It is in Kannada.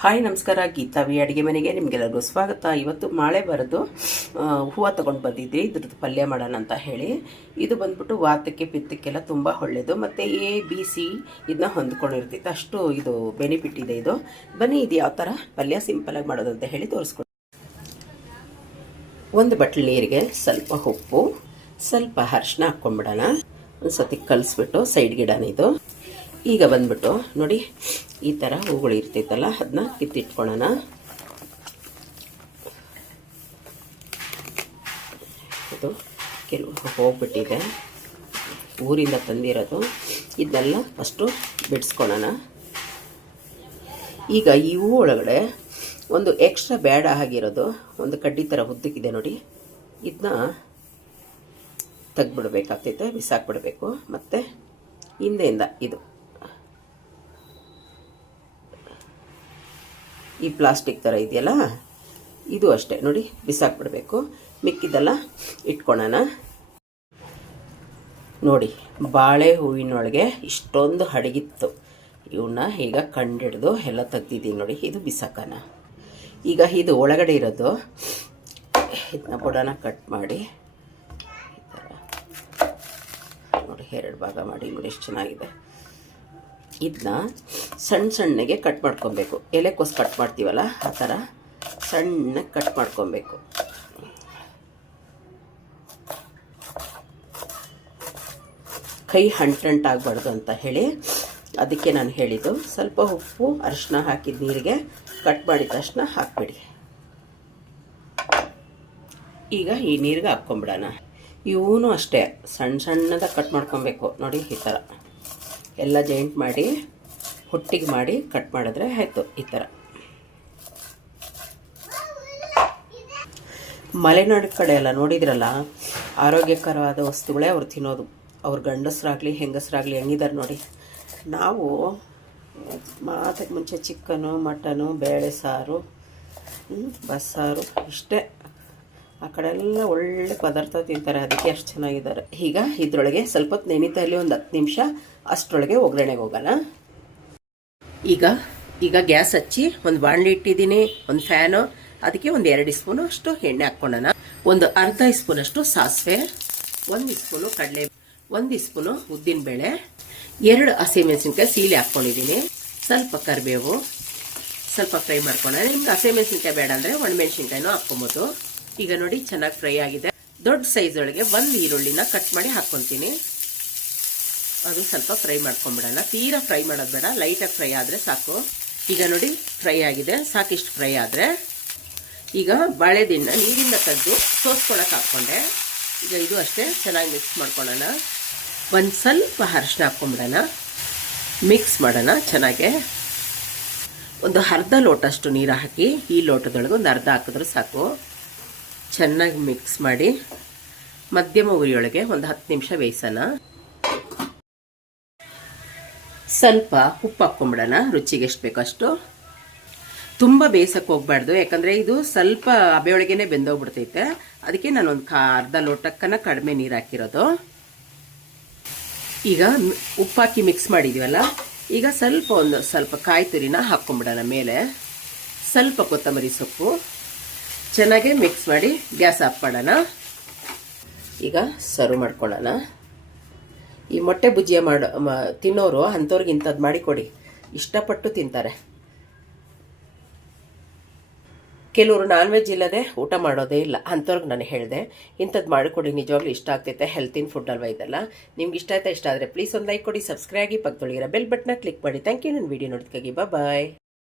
ಹಾಯ್, ನಮಸ್ಕಾರ. ಗೀತಾ ವಿ, ಅಡುಗೆ ಮನೆಗೆ ನಿಮಗೆಲ್ಲರಿಗೂ ಸ್ವಾಗತ. ಇವತ್ತು ಮಾಳೆ ಬರೆದು ಹೂವು ತೊಗೊಂಡು ಬಂದಿದ್ದೆ ಇದ್ರದ್ದು ಪಲ್ಯ ಮಾಡೋಣ ಅಂತ ಹೇಳಿ. ಇದು ಬಂದ್ಬಿಟ್ಟು ವಾತಕ್ಕೆ, ಪಿತ್ತಕ್ಕೆಲ್ಲ ತುಂಬ ಒಳ್ಳೆಯದು ಮತ್ತು ಎ ಬಿ ಸಿ ಇದನ್ನ ಹೊಂದ್ಕೊಂಡಿರ್ತಿತ್ತು. ಅಷ್ಟು ಇದು ಬೆನಿಫಿಟ್ ಇದೆ ಇದು. ಬನ್ನಿ, ಇದು ಯಾವ ಥರ ಪಲ್ಯ ಸಿಂಪಲಾಗಿ ಮಾಡೋದು ಅಂತ ಹೇಳಿ ತೋರಿಸ್ಕೊಡಿ ಒಂದು ಬಟ್ಲು ನೀರಿಗೆ ಸ್ವಲ್ಪ ಉಪ್ಪು, ಸ್ವಲ್ಪ ಅರ್ಶಿನ ಹಾಕ್ಕೊಂಡ್ಬಿಡೋಣ. ಒಂದು ಸತಿ ಕಲಿಸ್ಬಿಟ್ಟು ಸೈಡ್ ಗಿಡನ ಇದು. ಈಗ ಬಂದ್ಬಿಟ್ಟು ನೋಡಿ, ಈ ಥರ ಹೂಗಳು ಇರ್ತೈತಲ್ಲ ಅದನ್ನ ಕಿತ್ತಿಟ್ಕೊಳ್ಳೋಣ ಇದು ಕೆಲವು ಹೋಗ್ಬಿಟ್ಟಿದೆ. ಊರಿಂದ ತಂದಿರೋದು. ಇದನ್ನೆಲ್ಲ ಫಸ್ಟು ಬಿಡಿಸ್ಕೊಳ್ಳೋಣ ಈಗ ಈ ಹೂ ಒಳಗಡೆ ಒಂದು ಎಕ್ಸ್ಟ್ರಾ ಬೇಡ ಆಗಿರೋದು, ಒಂದು ಕಡ್ಡಿ ಥರ ಉದ್ದಕ್ಕಿದೆ ನೋಡಿ. ಇದನ್ನ ತೆಗ್ದುಬಿಡ್ಬೇಕಾಗ್ತೈತೆ, ಬಿಸಾಕ್ಬಿಡ್ಬೇಕು. ಮತ್ತು ಹಿಂದೆಯಿಂದ ಇದು. ಈ ಪ್ಲಾಸ್ಟಿಕ್ ಥರ ಇದೆಯಲ್ಲ? ಇದು ಅಷ್ಟೇ. ನೋಡಿ, ಬಿಸಾಕ್ಬಿಡ್ಬೇಕು. ಮಿಕ್ಕಿದೆಲ್ಲ ಇಟ್ಕೊಳ್ಳೋಣ ನೋಡಿ, ಬಾಳೆ ಹೂವಿನೊಳಗೆ ಇಷ್ಟೊಂದು ಹಡಗಿತ್ತು. ಇವನ್ನ ಈಗ ಕಂಡಿಡ್ದು ಎಲ್ಲ ತೆಗ್ದಿದ್ದೀನಿ ನೋಡಿ, ಇದು ಬಿಸಾಕೋಣ. ಈಗ ಇದು ಒಳಗಡೆ ಇರೋದು. ಇದನ್ನ ಬುಡನ ಕಟ್ ಮಾಡಿ. ನೋಡಿ, ಎರಡು ಭಾಗ ಮಾಡಿ ನೋಡಿ, ಎಷ್ಟು ಚೆನ್ನಾಗಿದೆ. ಇದನ್ನ ಸಣ್ಣ ಸಣ್ಣಗೆ ಕಟ್ ಮಾಡ್ಕೊಬೇಕು. ಎಲೆಕೋಸು ಕಟ್ ಮಾಡ್ತೀವಲ್ಲ, ಆ ಥರ ಸಣ್ಣಗೆ ಕಟ್ ಮಾಡ್ಕೊಬೇಕು. ಕೈ ಹಂಟಂಟಾಗಬಾರ್ದು ಅಂತ ಹೇಳಿ ಅದಕ್ಕೆ ನಾನು ಹೇಳಿದ್ದು. ಸ್ವಲ್ಪ ಉಪ್ಪು ಅರಿಶಿನ ಹಾಕಿದ ನೀರಿಗೆ ಕಟ್ ಮಾಡಿದ ತಕ್ಷಣ ಹಾಕ್ಬಿಡಿ. ಈಗ ಈ ನೀರಿಗೆ ಹಾಕ್ಕೊಂಬಿಡೋಣ. ಇವನು ಅಷ್ಟೇ, ಸಣ್ಣ ಸಣ್ಣದಾಗಿ ಕಟ್ ಮಾಡ್ಕೊಬೇಕು. ನೋಡಿ ಈ ಥರ. ಎಲ್ಲ ಜಾಯಿಂಟ್ ಮಾಡಿ ಹೊಟ್ಟಿಗೆ ಮಾಡಿ ಕಟ್ ಮಾಡಿದ್ರೆ ಆಯಿತು ಈ ಥರ. ಮಲೆನಾಡು ಕಡೆ ಎಲ್ಲ ನೋಡಿದ್ರಲ್ಲ, ಆರೋಗ್ಯಕರವಾದ ವಸ್ತುಗಳೇ ಅವ್ರು ತಿನ್ನೋದು. ಅವ್ರ ಗಂಡಸರಾಗಲಿ, ಹೆಂಗಸರಾಗಲಿ ಹೆಂಗಿದ್ದಾರೆ ನೋಡಿ. ನಾವು ಮಾತಕ್ಕೆ ಮುಂಚೆ ಚಿಕನು ಮಟನು, ಬೇಳೆ ಸಾರು ಬಸ್ಸಾರು ಇಷ್ಟೇ. ಆ ಕಡೆ ಎಲ್ಲ ಒಳ್ಳೆ ಪದಾರ್ಥ ತಿಂತಾರೆ, ಅದಕ್ಕೆ ಅಷ್ಟು ಚೆನ್ನಾಗಿದ್ದಾರೆ. ಈಗ ಇದರೊಳಗೆ ಸ್ವಲ್ಪ ಹೊತ್ತು ನೆನೀತಾ ಇಲ್ಲಿ ಒಂದು ಹತ್ತು ನಿಮಿಷ ಅಷ್ಟರೊಳಗೆ ಒಗ್ಗರಣೆಗೆ ಹೋಗೋಣ. ಈಗ ಈಗ ಗ್ಯಾಸ್ ಹಚ್ಚಿ ಒಂದು ಬಾಣಲಿ ಇಟ್ಟಿದ್ದೀನಿ, ಒಂದು ಫ್ಯಾನು ಅದಕ್ಕೆ ಒಂದು ಎರಡು ಸ್ಪೂನು ಅಷ್ಟು ಎಣ್ಣೆ ಹಾಕ್ಕೊಳ್ಳೋಣ. ಒಂದು ಅರ್ಧ ಸ್ಪೂನಷ್ಟು ಸಾಸಿವೆ, ಒಂದು ಸ್ಪೂನು ಕಡಲೆ, ಒಂದು ಸ್ಪೂನು ಉದ್ದಿನಬೇಳೆ ಎರಡು ಹಸಿಮೆಣಸಿನ್ಕಾಯಿ ಸೀಲೆ ಹಾಕ್ಕೊಂಡಿದ್ದೀನಿ. ಸ್ವಲ್ಪ ಕರಿಬೇವು, ಸ್ವಲ್ಪ ಫ್ರೈ ಮಾಡ್ಕೊಳ್ಳೋಣ. ನಿಮ್ಗೆ ಹಸಿಮೆಣಸಿನ್ಕಾಯಿ ಬೇಡ ಅಂದರೆ ಒಣಮೆಣಸಿನ್ಕಾಯಿನೂ ಹಾಕ್ಕೊಬೋದು. ಈಗ ನೋಡಿ ಚೆನ್ನಾಗಿ ಫ್ರೈ ಆಗಿದೆ. ದೊಡ್ಡ ಸೈಜ್ ಒಳಗೆ ಒಂದು ಈರುಳ್ಳಿನ ಕಟ್ ಮಾಡಿ ಹಾಕ್ಕೊತೀನಿ. ಅದು ಸ್ವಲ್ಪ ಫ್ರೈ ಮಾಡ್ಕೊಂಬಿಡೋಣ. ತೀರಾ ಫ್ರೈ ಮಾಡೋದು ಬೇಡ, ಲೈಟಾಗಿ ಫ್ರೈ ಆದರೆ ಸಾಕು. ಈಗ ನೋಡಿ ಫ್ರೈ ಆಗಿದೆ, ಸಾಕಿಷ್ಟು ಫ್ರೈ ಆದರೆ. ಈಗ ಬಾಳೆದಿನ ನೀರಿಂದ ತೆಗೆದು ಸೋಸ್ಕೊಳಕ್ಕೆ ಹಾಕ್ಕೊಂಡೆ. ಈಗ ಇದು ಅಷ್ಟೇ, ಚೆನ್ನಾಗಿ ಮಿಕ್ಸ್ ಮಾಡ್ಕೊಳ್ಳೋಣ. ಒಂದು ಸ್ವಲ್ಪ ಅರಶಿನ ಹಾಕ್ಕೊಂಬಿಡೋಣ. ಮಿಕ್ಸ್ ಮಾಡೋಣ ಚೆನ್ನಾಗೆ. ಒಂದು ಅರ್ಧ ಲೋಟಷ್ಟು ನೀರು ಹಾಕಿ, ಈ ಲೋಟದೊಳಗೆ ಒಂದು ಅರ್ಧ ಹಾಕಿದ್ರೆ ಸಾಕು. ಚೆನ್ನಾಗಿ ಮಿಕ್ಸ್ ಮಾಡಿ ಮಧ್ಯಮ ಉರಿಯೊಳಗೆ ಒಂದು ಹತ್ತು ನಿಮಿಷ ಬೇಯಿಸೋಣ. ಸ್ವಲ್ಪ ಉಪ್ಪು ಹಾಕ್ಕೊಂಬಿಡೋಣ, ರುಚಿಗೆ ಎಷ್ಟು ಅಷ್ಟು. ತುಂಬ ಬೇಯಿಸಕ್ಕೆ ಹೋಗ್ಬಾರ್ದು, ಯಾಕಂದರೆ ಇದು ಸ್ವಲ್ಪ ಅಬೆಯೊಳಗೇನೆ ಬೆಂದೋಗ್ಬಿಡ್ತೈತೆ. ಅದಕ್ಕೆ ನಾನು ಒಂದು ಕಾ, ಅರ್ಧ ಲೋಟಕ್ಕನ ಕಡಿಮೆ ನೀರು ಹಾಕಿರೋದು. ಈಗ ಉಪ್ಪು ಹಾಕಿ ಮಿಕ್ಸ್ ಮಾಡಿದ್ದೀವಲ್ಲ ಈಗ ಸ್ವಲ್ಪ ಒಂದು, ಸ್ವಲ್ಪ ಕಾಯಿ ತುರಿನ ಹಾಕ್ಕೊಂಬಿಡೋಣ ಮೇಲೆ. ಸ್ವಲ್ಪ ಕೊತ್ತಂಬರಿ ಸೊಪ್ಪು. ಚೆನ್ನಾಗಿ ಮಿಕ್ಸ್ ಮಾಡಿ ಗ್ಯಾಸ್ ಆಫ್ ಮಾಡೋಣ. ಈಗ ಸರ್ವ್ ಮಾಡ್ಕೊಳ್ಳೋಣ. ಈ ಮೊಟ್ಟೆ ಬುಜ್ಜಿಯ ಮಾಡೋ ತಿನ್ನೋರು ಅಂಥವ್ರಿಗೆ ಇಂಥದ್ದು ಮಾಡಿಕೊಡಿ. ಇಷ್ಟಪಟ್ಟು ತಿಂತಾರೆ. ಕೆಲವರು ನಾನ್ ವೆಜ್ ಇಲ್ಲದೆ ಊಟ ಮಾಡೋದೇ ಇಲ್ಲ. ಅಂಥವ್ರಿಗೆ ನಾನು ಹೇಳಿದೆ ಇಂಥದ್ದು ಮಾಡಿಕೊಡಿ, ನಿಜವಾಗ್ಲೂ ಇಷ್ಟ ಆಗ್ತೈತೆ ಹೆಲ್ತಿನ ಫುಡ್ ಅಲ್ವಾ ಇದೆಲ್ಲ. ನಿಮ್ಗೆ ಇಷ್ಟ ಆಯ್ತಾ ಇಷ್ಟ ಆದರೆ ಪ್ಲೀಸ್ ಒಂದು ಲೈಕ್ ಕೊಡಿ ಸಬ್ಸ್ಕ್ರೈಬ್ ಆಗಿ ಪಕ್ಕದೊಳಗಿರೋ ಬೆಲ್ ಬಟ್ನ ಕ್ಲಿಕ್ ಮಾಡಿ. ಥ್ಯಾಂಕ್ ಯು ನನ್ನ ವೀಡಿಯೋ ನೋಡೋದಕ್ಕಾಗಿ ಬಾಯ್